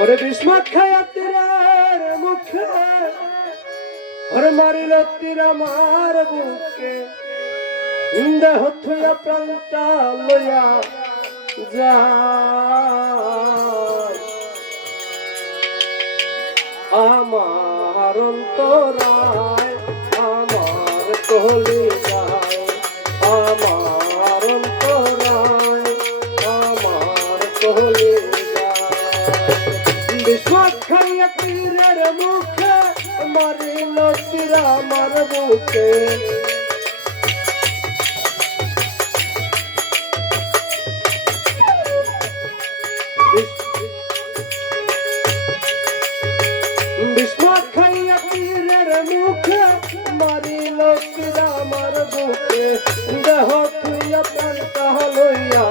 ওরে বিস্মাত খায়া তীরের মুখে। ওরে মারিল তীর আমার বুকে দেহ থুয়া প্রাণটা লইয়া যায়। আমার অন্তরায়, আমার কলি মারিল তীর আমার বুকে। আমার বুকে। দেহ থুইয়া প্রাণটা লইয়া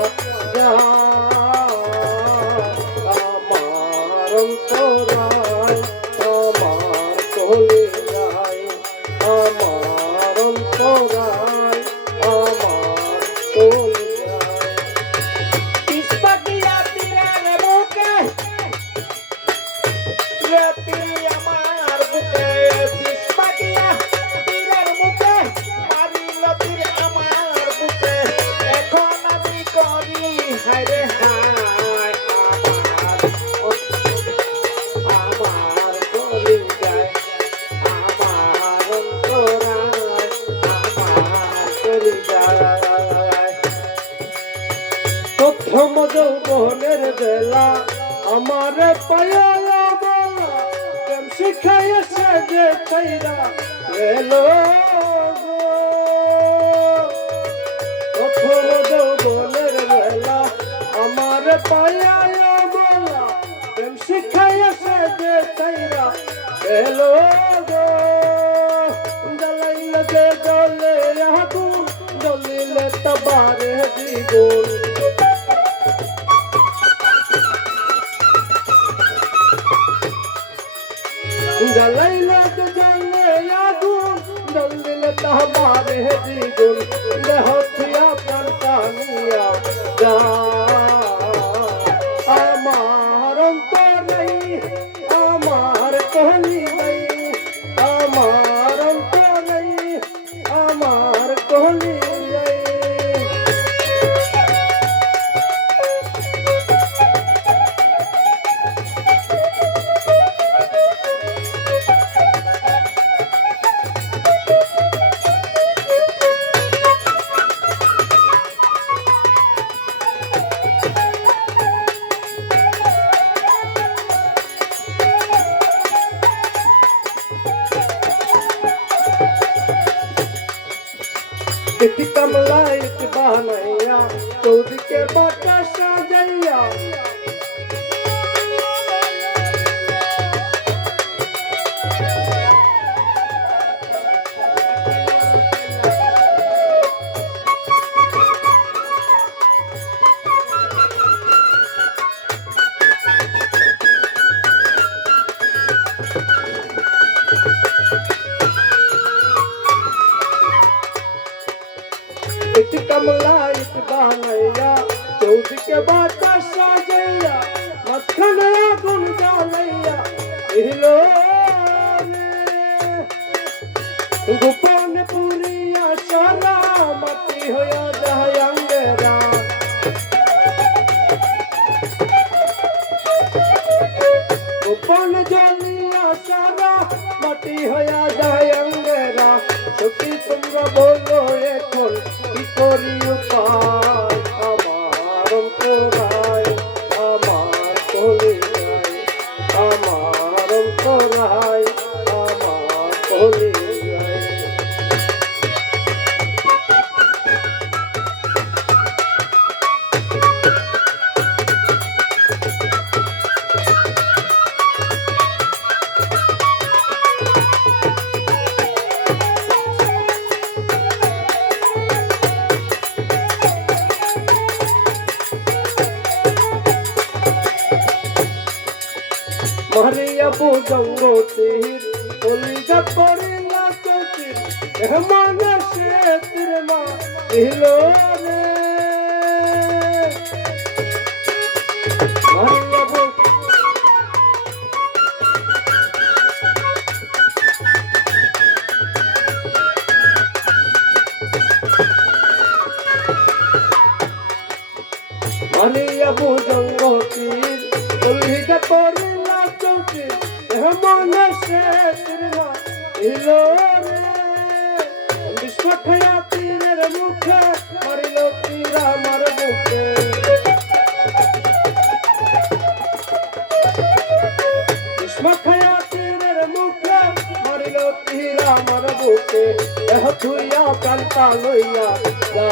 যৌবনের বেলা আমার পায়া বলা প্রেম শিখাইছে যে তৈরা এলো। প্রথম যৌবনের বেলা আমার পায়া বলা প্রেম শিখাইছে যে তৈরা এলো জ্বালাইলে যে জলে আগুন জ্বলিলে তবারে দ্বিগুণ তবারে গুল। দেহ থিয়া পানিয়া যা একটি কামলা একটি বানাইয়া। চৌদিকে বাতাসা कमला इतना नैया चौथ के बाटा साजैया मखनया गुन गालैया हिलो गोपाल पुरिया सलामती होया जहयंगरा गोपाल जलिया सलामती होया जहयंगरा छुट्टी तुमरा बोल ও গঙ্গতির কলিজা পড়িলা চচির হেমান সে তিরমা ইল রে মারিয়া ভুজঙ্গ তীর কলিজা এমন সে ইলো রে। বিষ্ণ খায়া তীরের মুখে মারিল তীর আমার বুকে বিষ্ণ খায়া তীরের মুখে মারিল তীর আমার বুকে এহ থুইয়া প্রাণটা লইয়া যা